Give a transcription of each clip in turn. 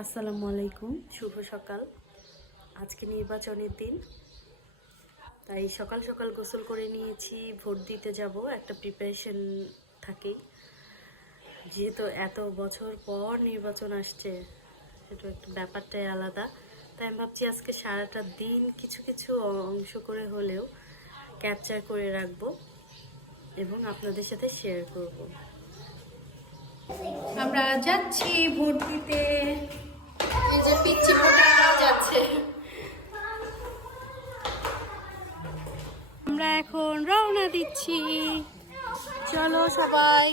আসসালামু আলাইকুম, শুভ সকাল। আজকে নির্বাচনের দিন, তাই সকাল সকাল গোসল করে নিয়েছি, ভোট দিতে যাব, একটা প্রিপারেশন থাকেই যেহেতু এত বছর পর নির্বাচন আসছে এটা একটু ব্যাপারটাই আলাদা। তাই আমি ভাবছি আজকে সারাটা দিন কিছু কিছু অংশ করে হলেও ক্যাপচার করে রাখব এবং আপনাদের সাথে শেয়ার করব। আমরা যাচ্ছি ভোট দিতে। আমরা এখন রওনা দিচ্ছি। চলো সবাই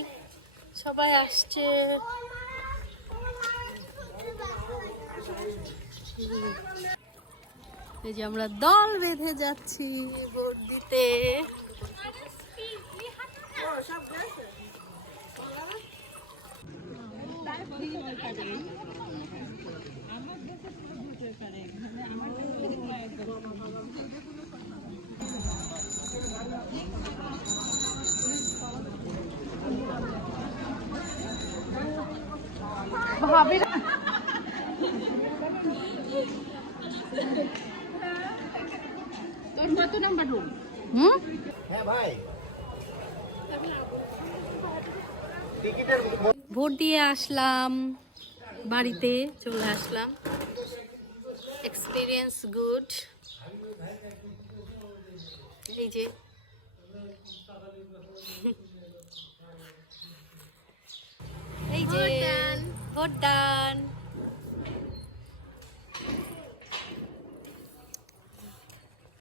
সবাই আসছে। এই যে আমরা দল বেঁধে যাচ্ছি ভোট দিতে। তোর কত নাম্বার রুম হুম? হ্যাঁ ভাই। ভোট দিয়ে আসলাম বাড়িতে চলে আসলাম। এক্সপিরিয়েন্স গুড এই যে এই যে ভোট দান